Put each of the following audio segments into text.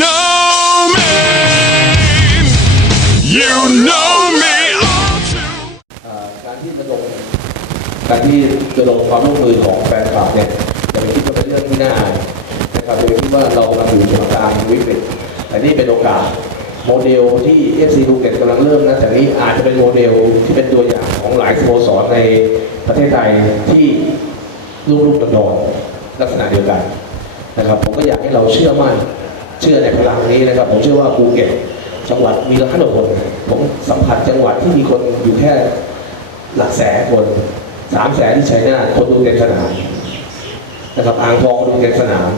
know me. You know me all too การที่ระดมการที่ระดมความร่วมมือของแฟนคลับเนี่ยอย่าไปคิดว่าเป็นเรื่องที่น่าอายนะครับอย่าไปคิดว่าเรากำลังอยู่สถานการณ์วิกฤตแต่นี่เป็นโอกาสโมเดลที่ FC ภูเก็ตกำลังเริ่มนะแต่นี้อาจจะเป็นโมเดลที่เป็นตัวอย่างของหลายสโมสรในประเทศไทยที่รุ่มรุ่มดอนๆลักษณะเดียวกันนะครับผมก็อยากให้เราเชื่อมั่น เชื่อในพลังนี้นะครับ ผมเชื่อว่าภูเก็ตจังหวัดมีล้านคน ผมสัมผัสจังหวัดที่มีคนอยู่แค่หลักแสนคนสามแสนที่ชัยนาทคนดูเต็มสนามนะครับอ่างทองดูเต็มสนาม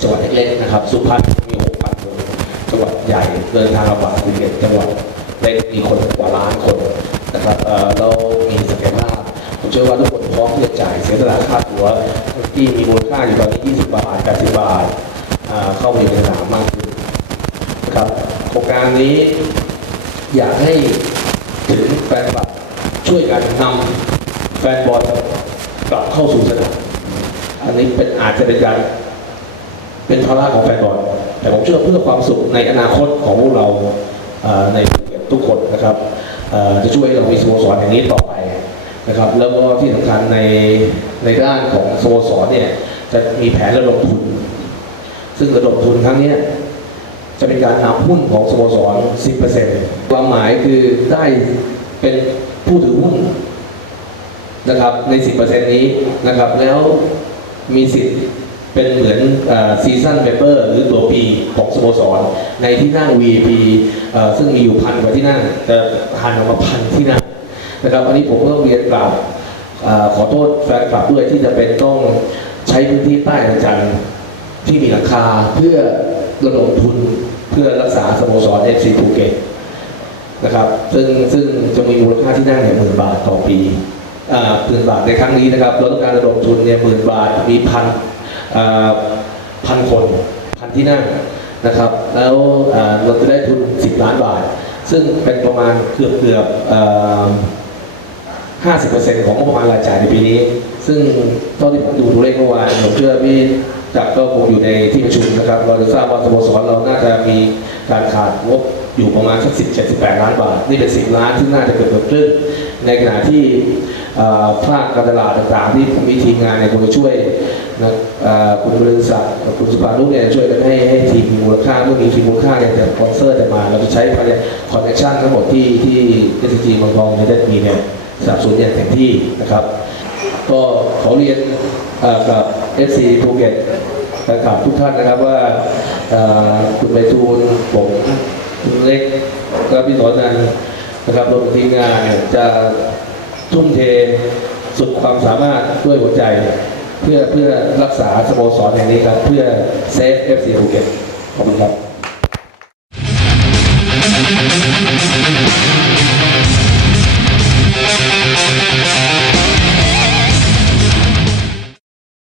จังหวัดเล็กๆนะครับ สุพรรณมีหกพันคนจังหวัดใหญ่เดินทางลำบากภูเก็ตจังหวัดเล็กมีคนกว่าล้านคนนะครับเอ่อเรามีศักยภาพผมเชื่อว่าทุกคนพร้อมที่จะจ่ายเสียสละค่าตัวที่มีมูลค่าอยู่ตอนนี้ 20 บาท 80 บาทอ่า เข้าไปในสนามมากขึ้นนะครับโครงการนี้อยากให้ถึงแฟนคลับช่วยกันนำแฟนบอลกลับเข้าสู่สนามอันนี้เป็นอาจจะเป็นการเป็นภาระของแฟนบอลแต่ผมเชื่อเพื่อความสุขในอนาคตของพวกเราในทุกคนนะครับจะช่วยเรามีสโมสรอย่างนี้ต่อไปนะครับแล้วก็ที่สำคัญในในด้านของสโมสรเนี่ยจะมีแผนระดมทุน ซึ่งระดมทุนครั้งนี้จะเป็นการนำหุ้นของสโมสร 10%ความหมายคือได้เป็นผู้ถือหุ้นนะครับใน 10%นี้นะครับแล้วมีสิทธิ์เป็นเหมือนซีซันเ m เ m อร์หรือตัวปีของสโมสร ในที่นั่ง VIP ซึ่งมีอยู่พันกว่าที่นั่งจะหันออกมาพันที่นั่งนะครับอันนี้ผมก็ต้องเรียนกล่าวขอโทษแฟนคลับด้วยที่จะเป็นต้องใช้พื้นที่ใต้อาจารย์ ที่มีราคาเพื่อระดมทุนเพื่อรักษาสโมสรเอฟซีภูเก็ตนะครับ ซึ่งซึ่งจะมีมูลค่าที่นั่งเนี่ยหมื่นบาทต่อปีอ่าหมื่นบาทในครั้งนี้นะครับ เราต้องการระดมทุนเนี่ยหมื่นบาทมีพันอ่าพันคนพันที่นั่งนะครับ แล้วอ่าเราจะได้ทุน 10 ล้านบาท ซึ่งเป็นประมาณเกือบเกือบอ่า50%ของงบประมาณรายจ่ายในปีนี้ ซึ่งตอนที่ผมดูตัวเลขเมื่อวานผมเชื่อพี่ จักรก็คงอยู่ในที่ประชุมนะครับ เราจะทราบว่าสโมสรเราน่าจะมีการขาดงบอยู่ประมาณสัก10 78ล้านบาท นี่เป็น10ล้านที่น่าจะเกิดเกิดขึ้น ในขณะที่ภาคการตลาดต่างๆ ที่มีทีมงานเนี่ยคงจะช่วยนะคุณบริษัทคุณสุภานุเนี่ยช่วยกันให้ให้ทีมมูลค่าเมื่อมีทีมมูลค่าเนี่ยแต่สปอนเซอร์จะมา เราจะใช้คอนเนคชั่นทั้งหมดที่ที่เอสจีเมืองทองนี่ยได้มีเนี่ยสับสนอย่างเต็มที่นะครับ ก็ขอเรียนกับ FC ภูเก็ตนะครับทุกท่านนะครับว่าคุณใบทูลผมคุณเล็กและพี่สอนนันนะครับรวมถึงทีมงานเนี่ยจะทุ่มเทสุดความสามารถด้วยหัวใจ เพื่อเพื่อรักษาสโมสรแห่งนี้ครับ เพื่อเซฟเอฟซีภูเก็ตขอบคุณครับ